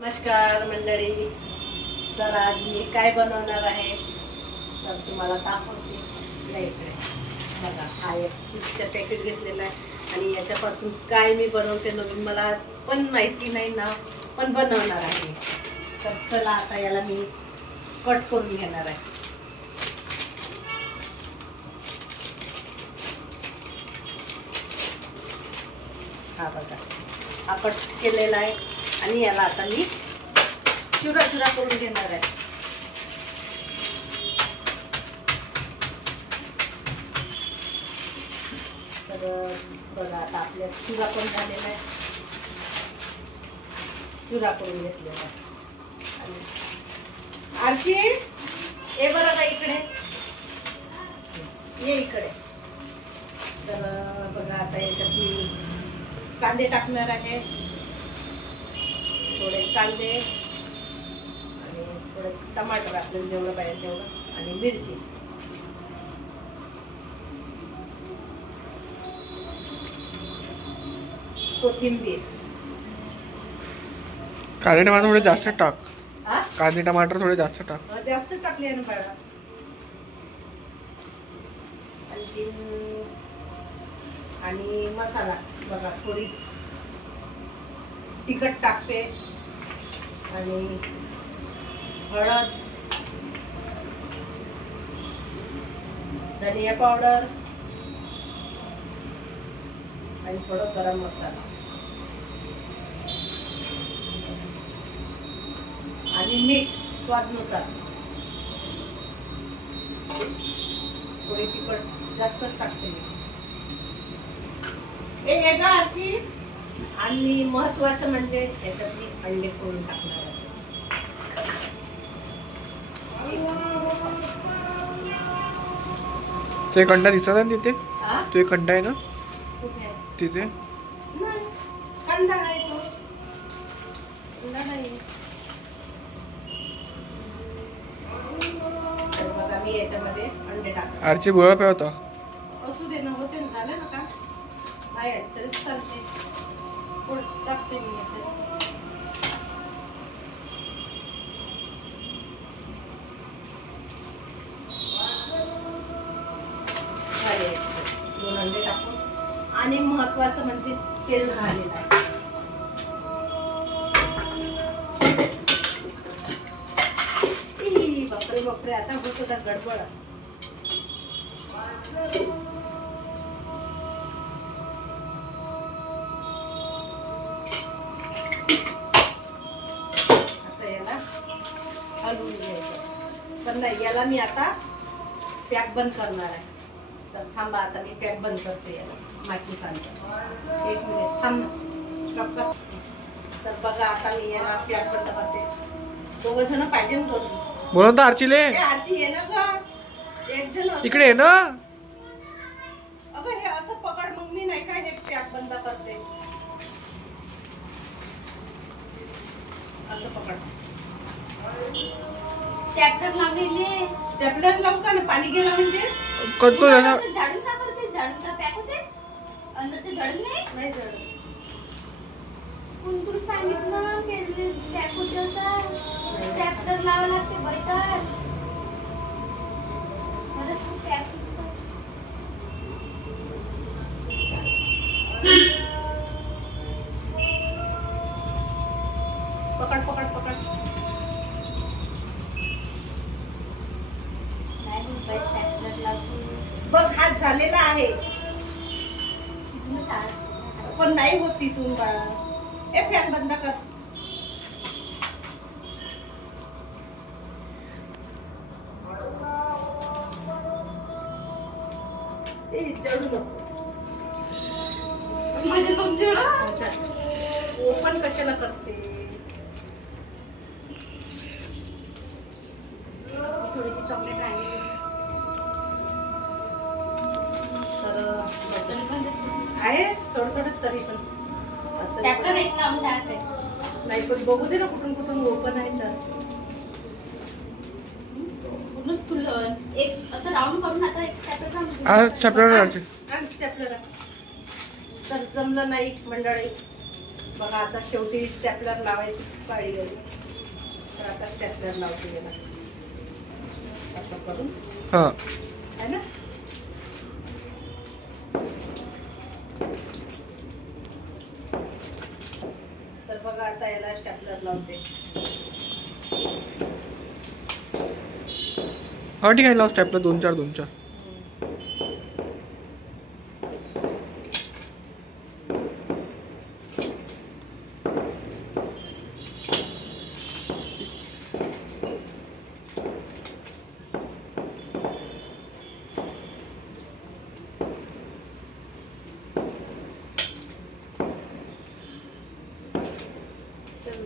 नमस्कार मंडळी. तर आज मी काय बनवणार आहे तर तुम्हाला दाखवते. इकडे बघा, हा एक चिप्सचं पॅकेट घेतलेला आहे आणि याच्यापासून काय मी बनवते नवीन मला पण माहिती नाही ना, पण बनवणार आहे. तर चला आता याला मी कट करून घेणार आहे. हा बघा, हा कट केलेला आहे आणि याला आता मी चुरा चुरा करून घेणार आहे. तर बघा, आता आपल्या चुरा पण झालेला आहे, चुरा करून घेतलेला आहे. आणि आरची ये बरं का इकडे ये इकडे. तर बघा, आता याच्यात मी कांदे टाकणार आहे, थोडे कांदे आणि थोडे टमाटर, आपल्याला जेवढं पाहिजे तेवढं, आणि मिरची. कोथिंबीर. कांदे टमाटर थोडे जास्त टाक. कांदे टमाटर थोडे जास्त टाक. जास्त टाकले ना बाळा. आणि मसाला बघा, थोडी तिखट टाकते आणि हळद, धनिया पावडर आणि थोडं गरम मसाला आणि मीठ स्वादनुसार. थोडी तिखट जास्तच टाकते मी. आणि महत्वाचं म्हणजे याच्यात मी अंडे फोडून टाकणार आहे. ते कंटा दिसत आहे तिथे, तो एक कंटा आहे ना तिथे. कांदा आहे तो, कांदा नाही. बघा, मी याच्यामध्ये अंडे टाकते. आरची बोळा पे होता. असू दे ना, होते ना, झालं ना का नाही तरी चालते. टाकते मी याच्यात. दोन अंडे टाकून, आणि महत्वाचं म्हणजे तेल राहिलेलं आहे. बापरे बापरे, आता होत होता गडबड. आता याला हलवून घ्यायचं. पण नाही, याला मी आता पॅक बंद करणार आहे. तर थांबा, आता मी पॅक बंद करते. याला माहिती सांगते, एक मिनिट थांब ना, स्टॉप कर. तर बघा, आता मी याला पॅक बंद करते. दोघं जण पाहिजे ना, दोन. बोला तर आरचीले. आरची ये ना ग, एक जण इकडे आहे ना. अगं हे असं पकड, मग मी नाही काय हे पॅक बंद करते. असं पकड. स्टेपलर लावलेली. स्टेपलर लावू का ना, पाणी गेलं म्हणजे करतो जसा. झाडून का करते? झाडून का पॅक होते? अंदरचे झाडून नाही झाडून. कोण तुला सांगितलं की पॅक होते असं? स्टेपलर लावावं लागते बाई. तर मला पॅक पकड पकड पकड. बघ, हात झालेला आहे पण नाही होत तिथून बाळा. ए, फॅन बंद कर. जळू नको म्हणजे तुमच्याकडं ओपन कशाला करते. थोडीशी चॉकलेट राहिली आहे थोडं थोडं, तरी पण स्टेपलर एक लावून टाकते. नाही, पण बघू दे ना कुठून कुठून ओपन आहे. तर पूर्णच खुलं एक असं राऊंड करून आता एक स्टेपलर स्टेपलर तर जमलं नाही मंडळी. बघा आता शेवटी स्टेपलर लावायचीच पाळी आली. तर आता स्टेपलर लावते याला असं करून, हा है ना. तर बघा आता याला स्टेपलर लावते. हा ठीक आहे, लाव स्टेपला 2-4 2-4.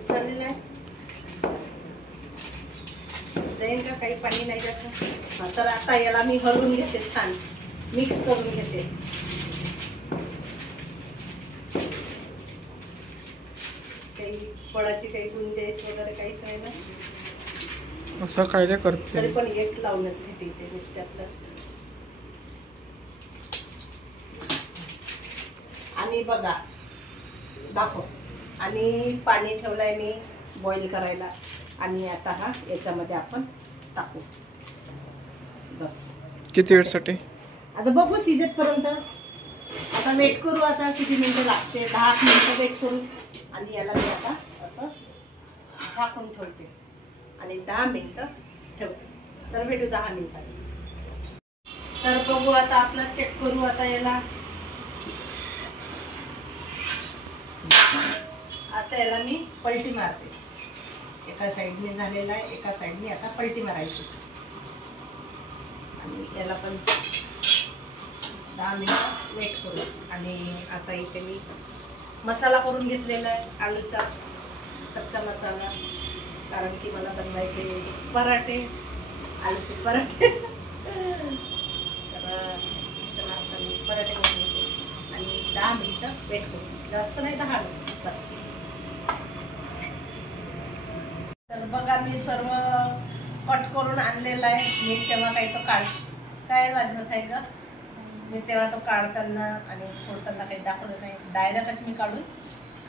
चालेल आहे जाईल का, काही पाणी नाही जात. तर आता याला मी हलवून घेते, छान मिक्स करून घेते. काही फळाची काही गुंजाईश वगैरे काहीच नाही ना. असं काय काय करते. तरी पण एक लावूनच घेते इथे नुसते आपलं. आणि बघा दाखव. आणि पाणी ठेवलंय मी बॉईल करायला. आणि आता हा याच्यामध्ये आपण टाकू. बस किती वेळसाठी? आता बघू शिजेपर्यंत. आता वेट करू. आता किती मिनिटं लागते, 10 मिनिटं वेट करू. आणि याला मी आता असं झाकून ठेवते आणि 10 मिनिटं ठेवते. तर भेटू 10 मिनिटांनी. तर बघू आता आपलं चेक करू. आता याला मी पलटी मारते. एका साईडने झालेला आहे, एका साईडने आता पलटी मारायची. आणि याला पण 10 मिनिटं वेट करू. आणि आता इथे मी मसाला करून घेतलेला आहे, आलूचा कच्चा मसाला. कारण की मला बनवायचे पराठे, आलूचे पराठे. तर चला आता मी पराठे करून घेते आणि 10 मिनिटं वेट करू. जास्त नाही, 10 मिनिट बस. तर बघा मी सर्व कट करून आणलेला आहे. मी तेव्हा काही तो काय वाजवत आहे का, मी तेव्हा तो काढताना आणि फोडताना काही दाखवलं नाही. डायरेक्टच मी काढून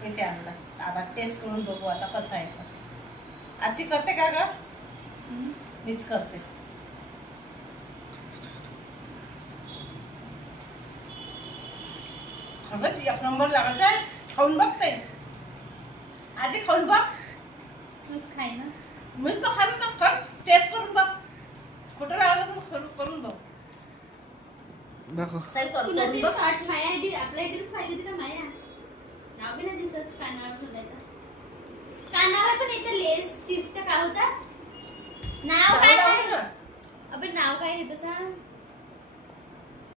इथे आणला. आता टेस्ट करून बघू आता कसं आहे. आजी करते का ग? मीच करते. खरंच 1 नंबर लागत आहे. खाऊन बघ ताई. आजी खाऊन बघ. तूच खाय ना. मीच तर खात ना. खर टेस्ट करून बघ. खोटं लागलं तर करून बघ. दाखव. तुला ती शॉर्ट माया आपल्या इकडे पाहिली होती ना माया. नाव बी नाही दिसत. कानावर ठेवलाय. कानावर पण याच्या लेस चिप्सचा काय होता? नाव काय? अबे नाव काय घेतो सांग.